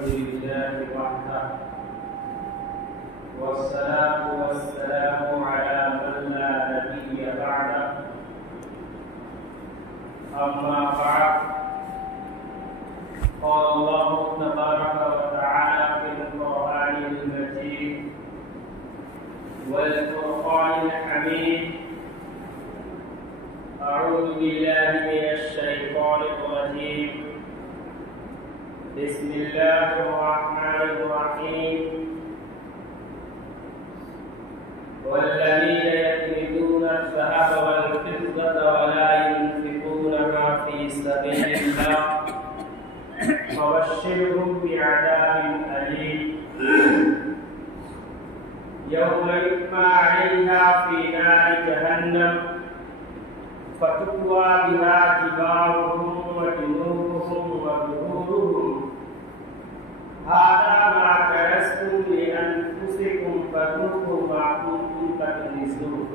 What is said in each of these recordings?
الحمد لله وحده والصلاة والسلام على من لا نبي بعده أما بعد قال الله تبارك وتعالى في القرآن المجيد والفرقان الحميد أعوذ بالله من الشيطان الرجيم بسم الله الرحمن الرحيم والذين يكنزون الذهب والفضة ولا ينفقونها في سبيل الله فبشرهم بعذاب أليم يوم يحمى عليها في نار جهنم فتكوى بها جباههم وجنوبهم وظهورهم هذا ما كنزتم لأنفسكم فذوقوا ما كنتم تكنزون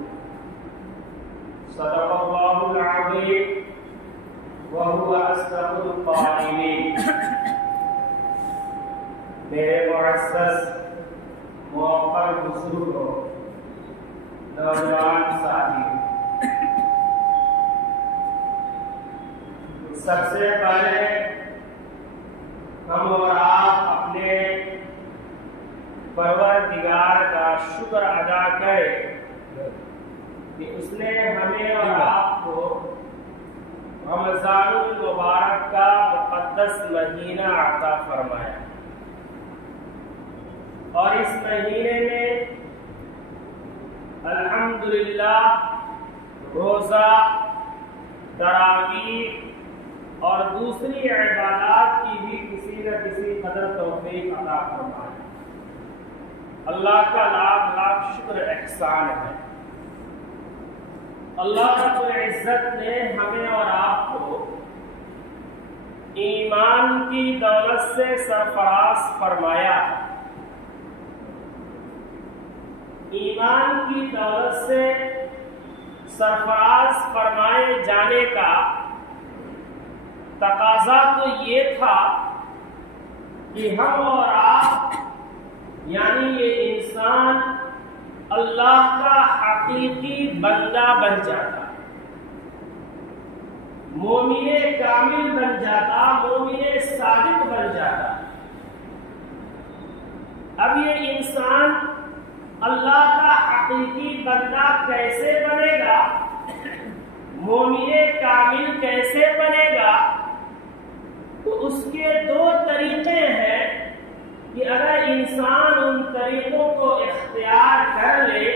صدق الله العظيم وهو أصدق القائلين میرے معزز موقر بزرگوں نوجوان ساتھی، سب سے پہلے ہم اور آپ اپنے پروردگار کا شکر ادا کریں کہ اس نے ہمیں اور آپ کو رمضان المبارک کا مقدس مہینہ عطا فرمایا، اور اس مہینے میں الحمدللہ روزہ، تراویح اور دوسری عبادات کی بھی کسی نہ کسی قدر توفیق عطا فرمائے۔ اللہ کا لاکھ لاکھ شکر احسان ہے۔ اللہ رب العزت نے ہمیں اور آپ کو ایمان کی دولت سے سرفراز فرمایا۔ ایمان کی دولت سے سرفراز فرمائے جانے کا تقاضا تو یہ تھا کہ ہم اور آپ یعنی یہ انسان اللہ کا حقیقی بندہ بن جاتا، مومن کامل بن جاتا، مومن صادق بن جاتا۔ اب یہ انسان اللہ کا حقیقی بندہ کیسے بنے گا، مومن کامل کیسے بنے گا، تو اس کے دو طریقے ہیں کہ اگر انسان ان طریقوں کو اختیار کر لے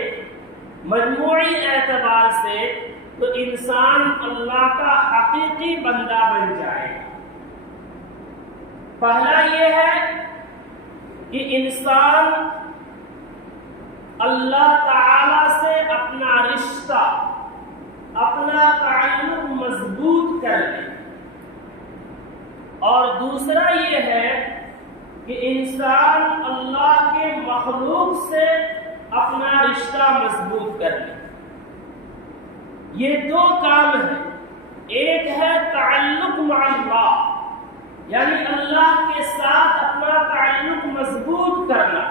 مجموعی اعتبار سے تو انسان اللہ کا حقیقی بندہ بن جائے گا۔ پہلا یہ ہے کہ انسان اللہ تعالی سے اپنا رشتہ، اپنا تعلق مضبوط کر لے، اور دوسرا یہ ہے کہ انسان اللہ کے مخلوق سے اپنا رشتہ مضبوط کر لے۔ یہ دو کام ہیں، ایک ہے تعلق مع اللہ یعنی اللہ کے ساتھ اپنا تعلق مضبوط کرنا،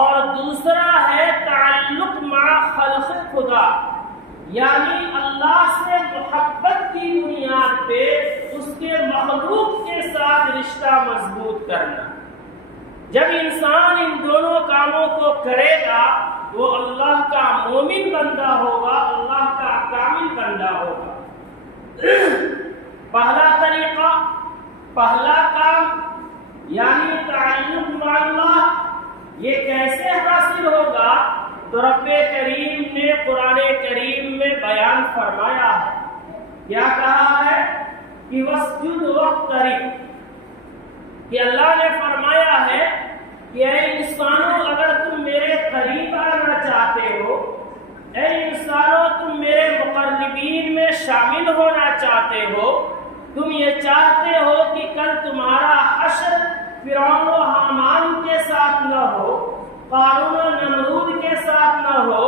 اور دوسرا ہے تعلق مع خلق خدا یعنی اللہ سے محبت کی بنیاد پہ اس کے مخلوق کے ساتھ رشتہ مضبوط کرنا۔ جب انسان ان دونوں کاموں کو کرے گا وہ اللہ کا مومن بندہ ہوگا، اللہ کا کامل بندہ ہوگا۔ پہلا طریقہ، پہلا کام یعنی تعلق مع اللہ، یہ کیسے حاصل ہوگا تو رب کریم نے قرآن کریم میں بیان فرمایا ہے۔ کیا کہا ہے کہ واسجد واقترب، کہ اللہ نے فرمایا ہے کہ اے انسانوں اگر تم میرے قریب آنا چاہتے ہو، اے انسانوں تم میرے مقربین میں شامل ہونا چاہتے ہو، تم یہ چاہتے ہو کہ کل تمہارا حشر فرعون و حامان کے ساتھ نہ ہو، قارون و نمرود کے ساتھ نہ ہو،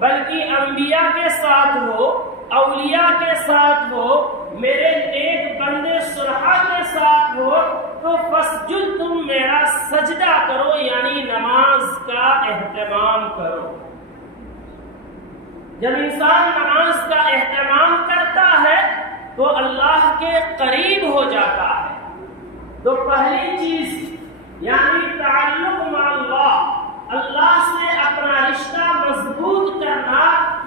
بلکہ انبیاء کے ساتھ ہو، اولیاء کے ساتھ ہو، میرے نیک بندے صلحاء کے ساتھ ہو، تو فسجد، تم میرا سجدہ کرو، یعنی نماز کا اہتمام کرو۔ جب انسان نماز کا اہتمام کرتا ہے تو اللہ کے قریب ہو جاتا ہے۔ تو پہلی چیز یعنی تعلق مع اللہ، اللہ سے اپنا رشتہ مضبوط کرنا،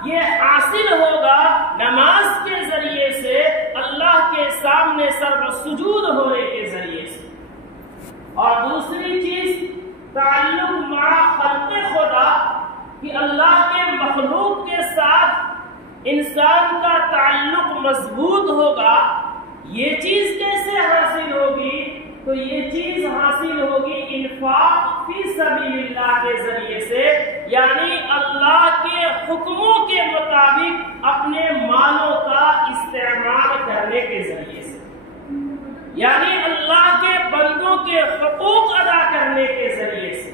یہ حاصل ہوگا نماز کے ذریعے سے، اللہ کے سامنے سر سجود ہونے کے ذریعے سے۔ اور دوسری چیز تعلق مع خلق خدا، کہ اللہ کے مخلوق کے ساتھ انسان کا تعلق مضبوط ہوگا۔ یہ چیز کیسے حاصل ہوگی؟ تو یہ چیز حاصل ہوگی انفاق فی سبیل اللہ کے ذریعے سے، یعنی اللہ کے حکموں کے مطابق اپنے مالوں کا استعمال کرنے کے ذریعے سے، یعنی اللہ کے بندوں کے حقوق ادا کرنے کے ذریعے سے،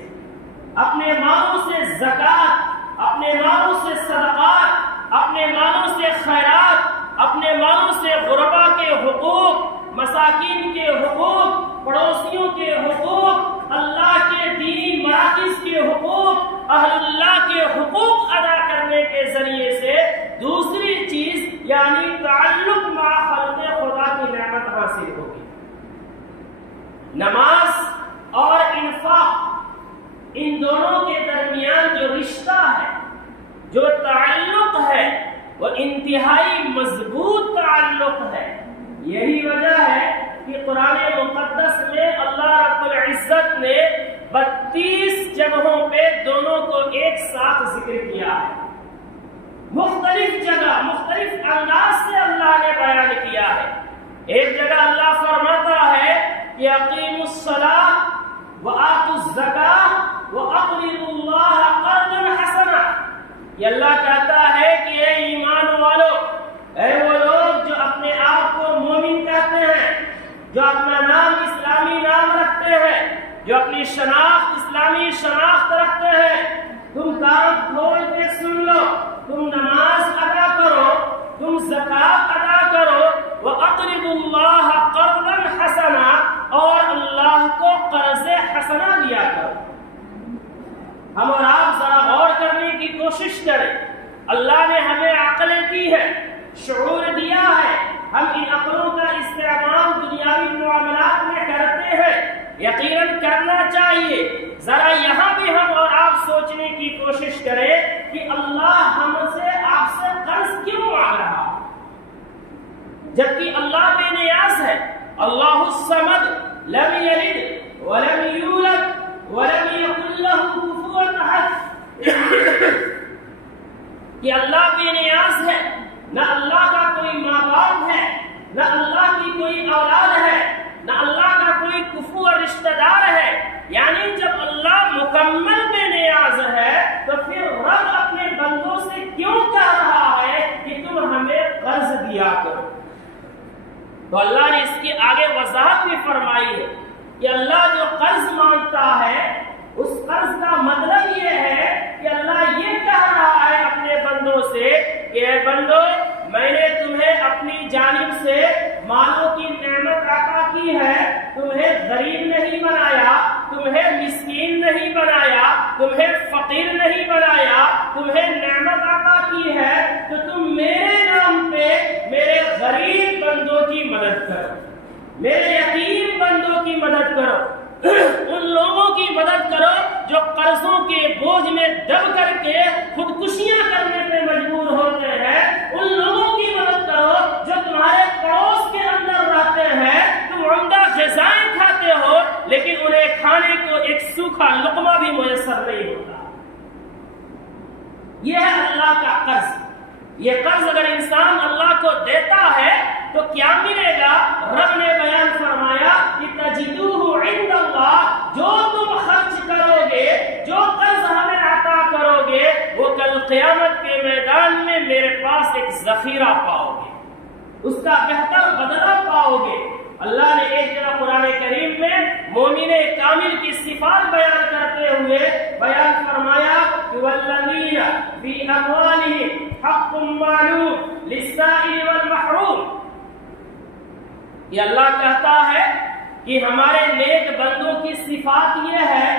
اپنے مالوں سے زکات، اپنے مالوں سے صدقات، اپنے مالوں سے خیرات، اپنے مالوں سے غربا کے حقوق، مساکین کے حقوق، پڑوسیوں کے حقوق، اللہ کے دینی مراکز کے حقوق، اہل اللہ کے حقوق ادا کرنے کے ذریعے سے دوسری چیز یعنی تعلق مع خلق خدا کی نعمت حاصل ہوگی۔ نماز اور انفاق، ان دونوں کے درمیان جو رشتہ ہے، جو تعلق ہے، وہ انتہائی مضبوط تعلق ہے۔ یہی وجہ ہے کہ قرآن مقدس میں اللہ رب العزت نے 32 جگہوں پہ دونوں کو ایک ساتھ ذکر کیا ہے۔ مختلف جگہ مختلف انداز سے اللہ نے بیان کیا ہے۔ ایک جگہ اللہ فرماتا ہے کہ اقیموا الصلاۃ وآتوا الزکاۃ واقرضوا اللہ قرضا حسنا۔ یہ اللہ کہتا ہے کہ اے ایمان والو، اے وہ لوگ جو اپنے آپ کو مومن کہتے ہیں، جو اپنا نام اسلامی نام رکھتے ہیں، جو اپنی شناخت اسلامی شناخت رکھتے ہیں، تم کان کھول کے سن لو، تم نماز ادا کرو، تم زکات ادا کرو، وَأَقْرِضُوا اللَّهَ قَرْضًا حَسَنًا، اور اللہ کو قرض حسنہ دیا کرو۔ ہم اور آپ ذرا غور کرنے کی کوشش کریں، اللہ نے ہمیں عقلیں دی ہے، شعور دیا ہے، ہم ان عقلوں کا استعمال دنیاوی معاملات میں کرتے ہیں، یقیناً کرنا چاہیے۔ ذرا یہاں بھی ہم اور آپ سوچنے کی کوشش کریں کہ اللہ ہم سے آپ سے قرض کیوں مانگ رہا، جبکہ اللہ بے نیاز ہے۔ اللہ الصمد لم یلد ولم یولد ولم یکن لہ کفوا احد، کہ اللہ بے نیاز ہے، نہ اللہ کا کوئی ماں باپ ہے، نہ اللہ کی کوئی اولاد ہے، نہ اللہ کا کوئی کفو اور رشتہ دار ہے۔ یعنی جب اللہ مکمل بے نیاز ہے تو پھر رب اپنے بندوں سے کیوں کہہ رہا ہے کہ تم ہمیں قرض دیا کرو؟ تو اللہ نے اس کی آگے وضاحت بھی فرمائی ہے کہ اللہ جو قرض مانگتا ہے اس قرض کا مطلب یہ ہے کہ اللہ یہ کہہ رہا ہے اپنے بندوں سے کہ اے بندو، میں نے تمہیں اپنی جانب سے مالوں کی نعمت عطا کی ہے، تمہیں غریب نہیں بنایا، تمہیں مسکین نہیں بنایا، تمہیں فقیر نہیں بنایا، تمہیں نعمت عطا کی ہے تو تم میرے نام پہ میرے غریب بندوں کی مدد کرو، میرے یتیم بندوں کی مدد کرو، ان لوگوں کی مدد کرو جو قرضوں کے بوجھ میں دب کر کے خودکشیاں کرنے پہ مجبور ہوتے ہیں، ان لوگوں کی مدد کرو جو تمہارے پڑوس کے اندر رہتے ہیں، تم عمدہ غذائیں کھاتے ہو لیکن انہیں کھانے کو ایک سوکھا لقمہ بھی میسر نہیں ہوتا۔ یہ ہے اللہ کا قرض۔ یہ قرض اگر انسان اللہ کو دیتا ہے تو کیا ملے گا؟ رب نے بیان فرمایا کہ تجدوہ عند اللہ، جو تم خرچ کرو گے، جو قرض ہمیں عطا کرو گے، وہ کل قیامت کے میدان میں میرے پاس ایک ذخیرہ پاؤ گے، اس کا بہتر بدلہ پاؤ گے۔ اللہ نے ایک جگہ قرآن کریم میں مومن کامل کی صفات بیان کرتے ہوئے بیان فرمایا کہ والذین فی اموالہم حق معلوم للسائل والمحروم. یہ اللہ کہتا ہے کہ ہمارے نیک بندوں کی صفات یہ ہے،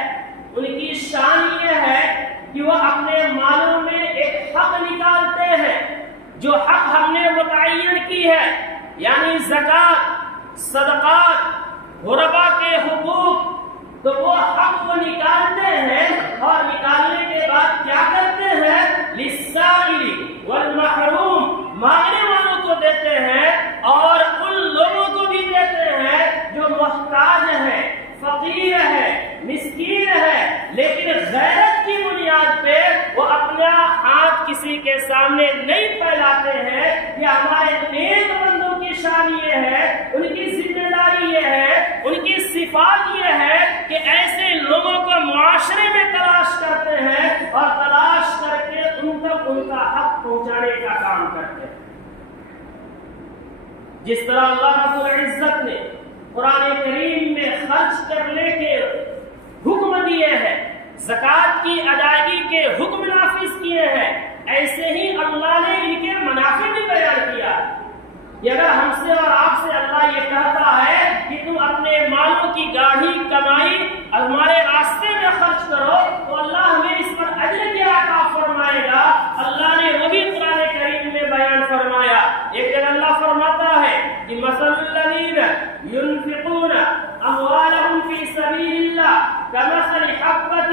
ان کی شان یہ ہے کہ وہ اپنے مالوں میں ایک حق نکالتے ہیں، جو حق ہم نے متعین کی ہے، یعنی زکوٰۃ، صدقات، غربا کے حقوق، تو وہ حق کو نکالتے ہیں اور نکالنے کے بعد کیا کرتے ہیں؟ للسائل والمحروم، مانگنے والوں کو دیتے ہیں اور ان لوگوں کو بھی دیتے ہیں جو محتاج ہے، فقیر ہے، مسکین ہے، لیکن غیرت کی بنیاد پہ وہ اپنا ہاتھ کسی کے سامنے نہیں پھیلاتے ہیں. یہ ہمارے نیک بندوں کی شان یہ ہے، ان کی ذمہ داری یہ ہے، ان کی صفات یہ ہے کہ ایسے لوگوں کو معاشرے میں تلاش کرتے ہیں اور تلاش کر کے ان تک ان کا حق پہنچانے کا کام کرتے ہیں. جس طرح اللہ رب العزت نے قرآن کریم میں خرچ کرنے کے حکم دیے ہیں، زکوٰۃ کی ادائیگی کے حکم نافذ کیے ہیں، ایسے ہی اللہ نے ان کے منافع بھی بیان کیا. کہ اگر ہم سے اور آپ سے اللہ یہ کہتا ہے کہ تم اپنے مالوں کی گاڑھی کمائی ہمارے راستے میں خرچ کرو، تو اللہ ہمیں اس پر اجر کیا عطا فرمائے گا. اللہ نے وہ بھی قرآن کریم میں بیان فرمایا. ایک جگہ اللہ فرماتا ہے کہ مثل الذین ينفقون اموالهم في سبيل الله كمثل حبة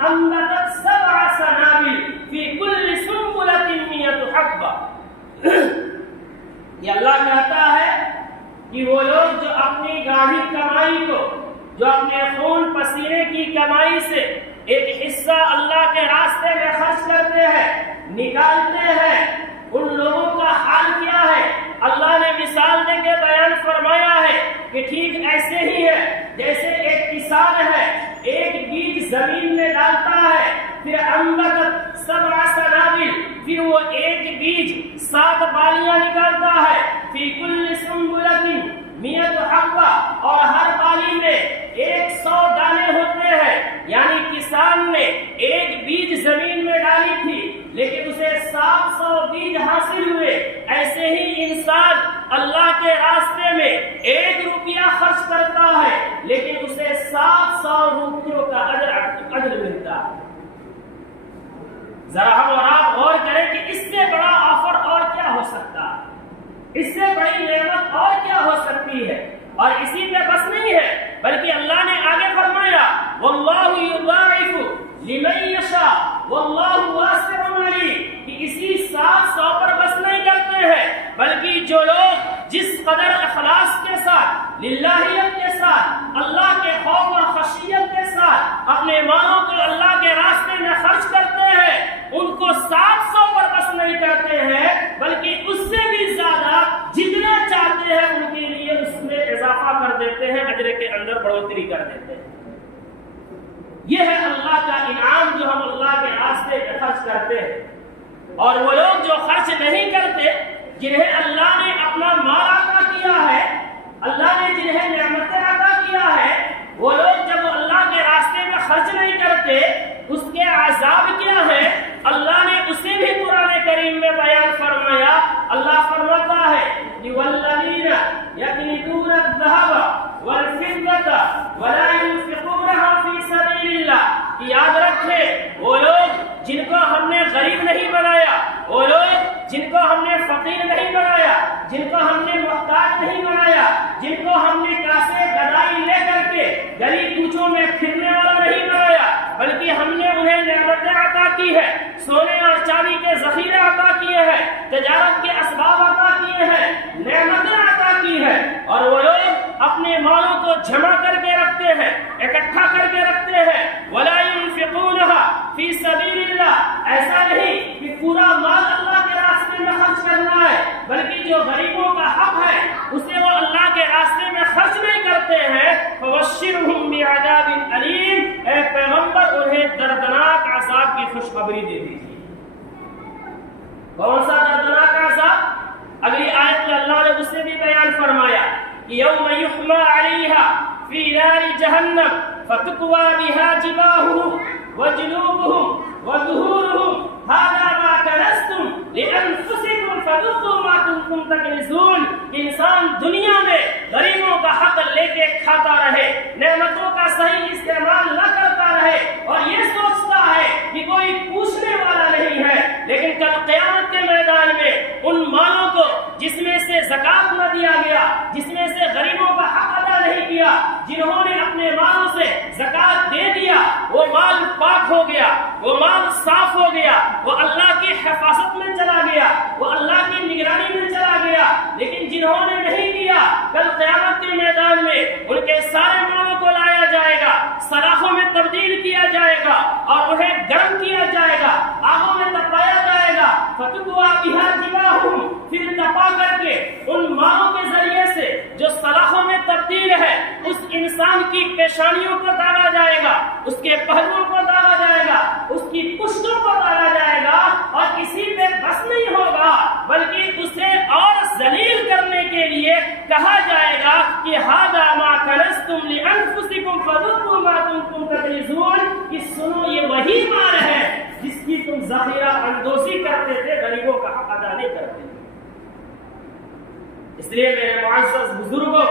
انبتت 7 سنابل في كل سنبلة 100 حبة. یہ اللہ کہتا ہے کہ وہ لوگ جو اپنی گاڑھی کمائی کو، جو اپنے خون پسینے کی کمائی سے ایک حصہ اللہ کے راستے میں خرچ کرتے ہیں، نکالتے ہیں، ان لوگوں کا حال کیا ہے؟ اللہ نے مثال دے کے بیان فرمایا ہے کہ ٹھیک ایسے ہی ہے جیسے ایک کسان ہے، ایک بیج زمین میں ڈالتا ہے، پھر انبتت 7 سنابل، پھر وہ ایک بیج 7 بالیاں نکالتا ہے، فی کل سنبلۃ 100 حبہ، اور ہر بالی میں 100 دانے ہوتے ہیں. یعنی کسان نے ایک بیج زمین میں ڈالی تھی لیکن اسے 700 بیج حاصل ہوئے. ایسے ہی انسان اللہ کے راستے میں 1 روپیہ خرچ کرتا ہے لیکن اسے 700 روپیوں کا اجر ملتا ہے. ذرا ہم اور آپ غور کریں کہ اس سے بڑا آفر اور کیا ہو سکتا ہے، اس سے بڑی نعمت اور کیا ہو سکتی ہے. اور اسی پہ بس نہیں ہے بلکہ اللہ نے آگے فرمایا واللہ یضاعف لمن یشاء واللہ واسع علیم، کہ اسی 700 پر بس نہیں کرتے ہیں بلکہ جو لوگ جس قدر اخلاص کے ساتھ، للہیت کے ساتھ، اللہ کے خوف اور خشیت کے ساتھ اپنے مالوں کو اللہ کے راستے میں خرچ کرتے ہیں، ان کو 700 پر بس نہیں کرتے ہیں بلکہ اس سے بھی زیادہ جتنا چاہتے ہیں ان کے لیے اس میں اضافہ کر دیتے ہیں، اجر کے اندر بڑھوتری کر دیتے ہیں. یہ ہے اللہ کا انعام جو ہم اللہ کے راستے میں خرچ کرتے ہیں. اور وہ لوگ جو خرچ نہیں کرتے، جنہیں اللہ نے اپنا مال عطا کیا ہے، اللہ نے جنہیں نعمتیں عطا کیا ہے، وہ لوگ جب اللہ کے راستے میں خرچ نہیں کرتے اس کے عذاب کیا ہے اللہ نے اسے بھی قرآن کریم میں بیان فرمایا. اللہ فرماتا ہے والذین یکنزون الذهب والفضة ولا ينفقونها في سبيل اللہ، کہ یاد رکھیں وہ لوگ جن کو ہم نے غریب نہیں بنایا، وہ لوگ جن کو ہم نے فقیر نہیں بنایا، جن کو ہم نے محتاج نہیں بنایا، جن کو ہم نے کاسے گدائی لے کر کے گلی کوچوں میں پھرنے والا نہیں بنایا، بلکہ ہم نے انہیں نعمتیں عطا کی ہے، سونے اور چاندی کے ذخیرے عطا کیے ہیں، تجارت کے اسباب عطا کیے ہیں، نعمتیں عطا کی ہے. اور وہ لوگ اپنے مالوں کو جمع کر کے رکھتے ہیں، اکٹھا کر کے رکھتے ہیں. ولا ينفقونها في سبيل اللہ، ایسا نہیں کہ پورا مال اللہ کے راستے میں خرچ کرنا ہے بلکہ جو غریبوں کا حق ہے اسے وہ اللہ کے راستے میں خرچ نہیں کرتے ہیں. فبشرهم بعذاب علیم، اے پیغمبر انہیں دردناک عذاب کی خوشخبری دے دیجیے. کون سا دردناک عذاب؟ اگلی آیت میں اللہ نے اسے بھی بیان فرمایا کہ یوم یحمى علیہا في نار جهنم فتكوى بها جباههم وجنوبهم وظهورهم هذا ما كنزتم لأنفسكم فذوقوا ما كنتم تكنزون. انسان دنیا میں غریبوں کا حق لے کے کھاتا رہے، نعمتوں کا صحیح استعمال نہ کرتا رہے اور یہ سوچتا ہے کہ کوئی پوچھنے والا نہیں ہے، لیکن کل قیامت کے میدان میں ان مالوں کو جس میں سے زکات نہ دیا گیا، جس میں سے غریبوں کا حق ادا نہیں کیا، جنہوں نے اپنے مالوں سے زکات دے دیا، وہ مال پاک ہو گیا، وہ مال صاف ہو گیا، وہ اللہ کی حفاظت میں چلا گیا، وہ اللہ کی نگرانی میں چلا گیا. لیکن جنہوں نے نہیں کیا، کل قیامت کے میدان میں ان کے سارے مالوں کو لایا جائے گا، سلاخوں میں تبدیل کیا جائے گا اور انہیں گرم کیا جائے گا، آگوں میں تپایا جائے گا. فتکوا بہا جباہم، پھر تپا کر کے ان مالوں کے ذریعے سے جو سلاخوں میں تبدیل ہے اس انسان کی پیشانیوں کو داغا جائے گا، اس کے پہلوؤں کو داغا جائے گا، اس کی پشتوں کو داغا جائے گا، اور کسی پہ بس نہیں ہوگا بلکہ اسے اور ذلیل کرنے کے لیے کہا جائے گا کہ ھذا ما کنزتم لانفسکم فذوقوا ما کنتم تکنزون، کہ سنو یہ وہی مال ہے جس کی تم ذخیرہ اندوزی کرتے تھے، غریبوں کا حق ادا نہیں کرتے. اس لیے میرے معزز بزرگوں،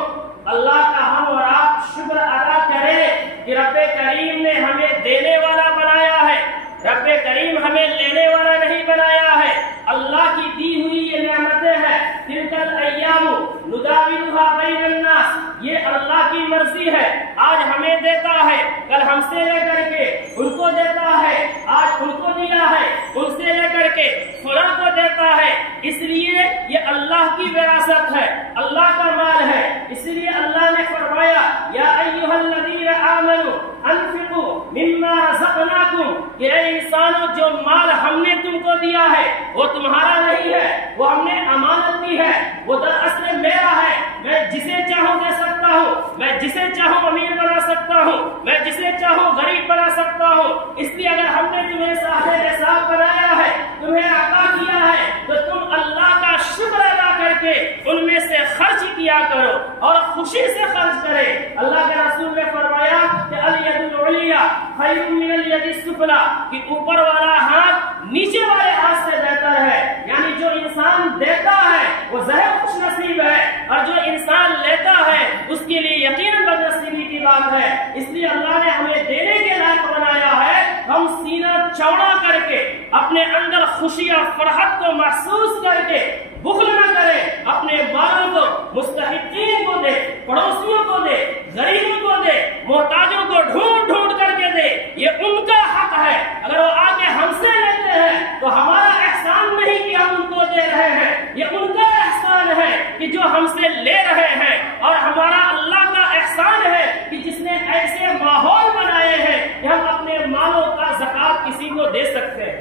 اللہ کا ہم اور آپ شکر ادا کریں کہ رب کریم نے ہمیں دینے والا بنایا ہے، رب کریم ہمیں لینے والا نہیں بنایا ہے. اللہ کی دی ہوئی یہ نعمتیں ہیں، تلک الایام نداولها بین الناس، یہ اللہ کی مرضی ہے. آج ہمیں دیتا ہے، کل ہم سے لے کر کے ان کو دیتا ہے، آج ان کو دیا ہے، ان سے لے کر کے فلاں کو دیتا ہے. اس لیے یہ اللہ کی وراثت ہے، اللہ کا مال ہے. اس لیے اللہ نے فرمایا یا ایھا الذین آمنوا انفقوا مما رزقناکم، کہ اے انسانوں جو مال ہم نے تم کو دیا ہے وہ تمہارا نہیں ہے، وہ ہم نے امانت دی ہے، وہ دراصل میرا ہے. میں جسے چاہوں دے سکتا ہوں، میں جسے چاہوں امیر بنا سکتا ہوں، میں جسے چاہوں غریب بنا سکتا ہوں. اس لیے اگر ہم نے تمہیں صاحب حساب بنایا ہے، تمہیں عطا کیا ہے، تو تم اللہ کا شکر ادا کر کے ان میں سے خرچ کیا کرو اور خوشی سے خرچ کرے. اللہ کے رسول نے فرمایا کہ الید العلیٰ خیر من الید السفلیٰ، کہ اوپر والا ہاتھ نیچے والے ہاتھ سے بہتر ہے. یعنی جو انسان دیتا ہے وہ ظاہر خوش نصیب ہے، اور جو انسان لیتا ہے اس کے لیے یقیناً بد نصیبی کی بات ہے. اس لیے اللہ نے ہمیں دینے کے لائق بنایا ہے. ہم سینہ چوڑا کر کے اپنے اندر خوشی اور فرحت کو محسوس کر کے بخل نہ کریں، اپنے مالوں کو مستحقین کو دے، پڑوسیوں کو دے، غریبوں کو دے، محتاجوں کو ڈھونڈ ڈھونڈ کر کے دے. یہ ان کا حق ہے. اگر وہ آ کے ہم سے لیتے ہیں تو ہمارا احسان نہیں کہ ہم ان کو دے رہے ہیں، یہ ان کا احسان ہے کہ جو ہم سے لے رہے ہیں. اور ہمارا اللہ کا احسان ہے کہ جس نے ایسے ماحول بنائے ہیں کہ ہم اپنے مالوں کا زکات کسی کو دے سکتے ہیں.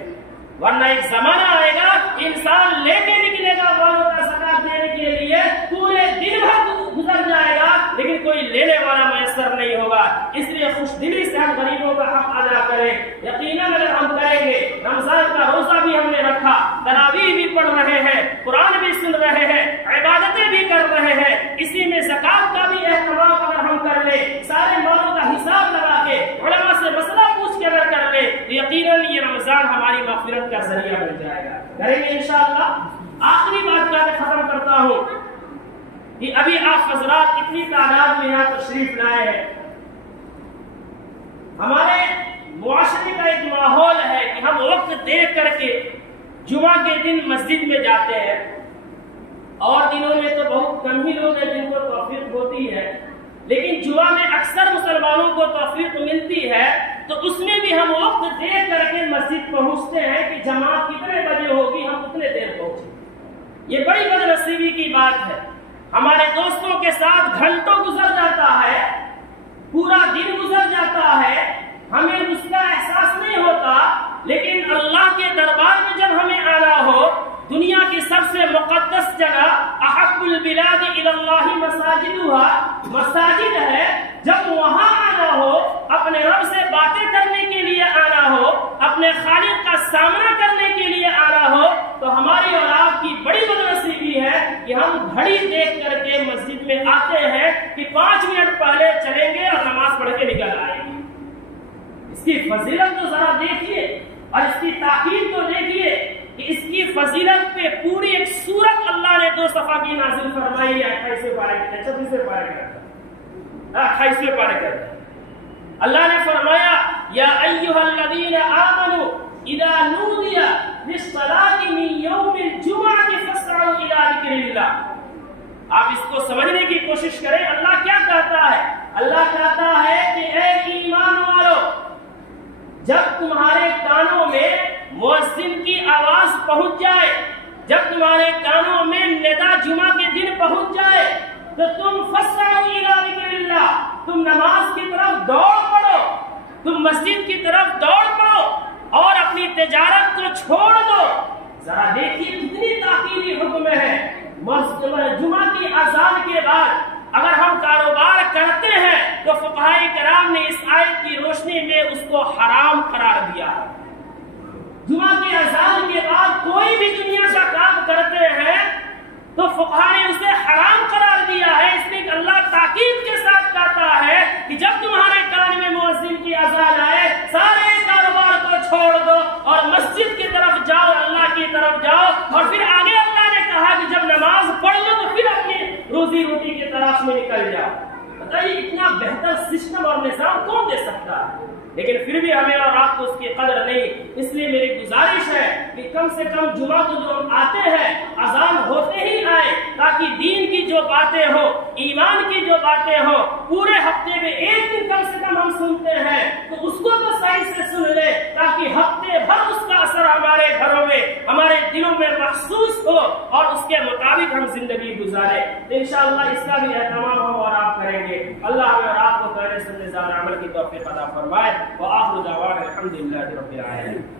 ورنہ ایک زمانہ آئے گا انسان لے کے نکلے گا مالوں کا زکات دینے کے لیے، پورے دن بھر گزر جائے گا لیکن کوئی لینے والا میسر نہیں ہوگا. اس لیے خوش دلی سے ہم غریبوں کا حق ادا کریں. یقیناً اگر ہم کریں گے، رمضان کا روزہ بھی ہم نے رکھا، تراویح بھی پڑھ رہے ہیں، قرآن بھی سن رہے ہیں، عبادتیں بھی کر رہے ہیں، اسی میں زکات کا بھی اہتمام اگر ہم کر لیں، سارے مالوں کا حساب لگا کے علماء سے مسئلہ پوچھ کے اگر کر لیں، تو یقیناً یہ رمضان ہماری مغفرت کا ذریعہ بن جائے گا. کریں گے انشاءاللہ. آخری بات کر کے ختم کرتا ہوں کہ ابھی آپ حضرات اتنی تعداد میں یہاں تشریف لائے ہیں. ہمارے معاشرے کا ایک ماحول ہے کہ ہم وقت دیکھ کر کے جمعہ کے دن مسجد میں جاتے ہیں، اور دنوں میں تو بہت کم ہی لوگ ہیں جن کو توفیق ہوتی ہے، لیکن جمعہ میں اکثر مسلمانوں کو توفیق ملتی ہے تو اس میں بھی ہم وقت دیکھ کر کے مسجد پہنچتے ہیں کہ جماعت کتنے بجے ہوگی، ہم اتنے دیر پہنچے. یہ بڑی بد نصیبی کی بات ہے. ہمارے دوستوں کے ساتھ گھنٹوں گزر جاتا ہے، پورا دن گزر جاتا ہے، ہمیں اس کا احساس نہیں ہوتا. لیکن اللہ کے دربار میں جب ہمیں آنا ہو، دنیا کی سب سے مقدس جگہ احب البلاد الی اللہ مساجدها، مساجد ہے، جب وہاں آنا ہو، اپنے رب سے باتیں کرنے کے لیے آنا ہو، اپنے خالق کا سامنا کرنے کے لیے آنا ہو، تو ہماری اور آپ کی بڑی بدنصیبی ہے کہ ہم گھڑی دیکھ کر کے مسجد میں آتے ہیں کہ 5 منٹ پہلے چلیں گے کی فضیلت تو ذرا دیکھیے اور اس کی تاکید تو دیکھیے کہ اس کی فضیلت پہ پوری ایک سورت اللہ نے 2 صفحہ کی نازل فرمائی ہے 28 پارے کے 36 پارے کے 28 پارے کے اللہ نے فرمایا یا ایھا الذین آمنوا اذا نودی للصلاۃ من یوم الجمعۃ فاسعوا الی ذکر اللہ۔ آپ اس کو سمجھنے کی کوشش کریں اللہ کیا کہتا ہے۔ اللہ کہتا ہے کہ اے ایمان والو، جب تمہارے کانوں میں مؤذن کی آواز پہنچ جائے، جب تمہارے کانوں میں ندا جمعہ کے دن پہنچ جائے تو تم فاسعوا الی ذکر اللہ، تم نماز کی طرف دوڑ پڑو، تم مسجد کی طرف دوڑ پڑو اور اپنی تجارت کو چھوڑ دو۔ ذرا دیکھیے کتنی تاکیدی حکم ہے۔ جمعہ کی اذان کے بعد اگر ہم کاروبار کرتے ہیں تو فقہائے کرام نے اس آیت کی روشنی میں اس کو حرام قرار دیا ہے۔ جمعہ کی اذان کے بعد کوئی بھی دنیا کا کام کرتے ہیں تو فقہا نے اسے حرام قرار دیا ہے، اس لیے کہ اللہ تاکید کے ساتھ کہتا ہے کہ جب تمہارے کان میں مؤذن کی اذان آئے سارے کاروبار کو چھوڑ دو اور مسجد کی طرف جاؤ، اللہ کی طرف جاؤ۔ اور پھر آگے اللہ نے کہا کہ جب نماز پڑھ لو تو پھر اپنی روزی روٹی کی تلاش میں نکل جاؤ۔ بتائیے اتنا بہتر سسٹم اور نظام کون دے سکتا ہے؟ لیکن پھر بھی ہمیں اور آپ کو اس کی قدر نہیں۔ اس لیے میری گزارش ہے کہ کم سے کم جمعہ کو جو ہم آتے ہیں اذان ہوتے ہی آئے، تاکہ دین کی جو باتیں ہو، ایمان کی جو باتیں ہو، پورے ہفتے میں ایک دن کم سے کم ہم سنتے ہیں تو اس کو تو صحیح سے سن لیں، تاکہ ہفتے بھر اس کا اثر ہمارے گھروں میں، ہمارے دلوں میں محسوس ہو اور اس کے مطابق ہم زندگی گزارے۔ انشاءاللہ اس کا بھی اہتمام ہم اور آپ کریں گے۔ اللہ ہمیں اور آپ کو کہنے سننے زیادہ عمل کی توفیق عطا فرمائے۔ وآخر دعوانا الحمد للہ رب العالمین۔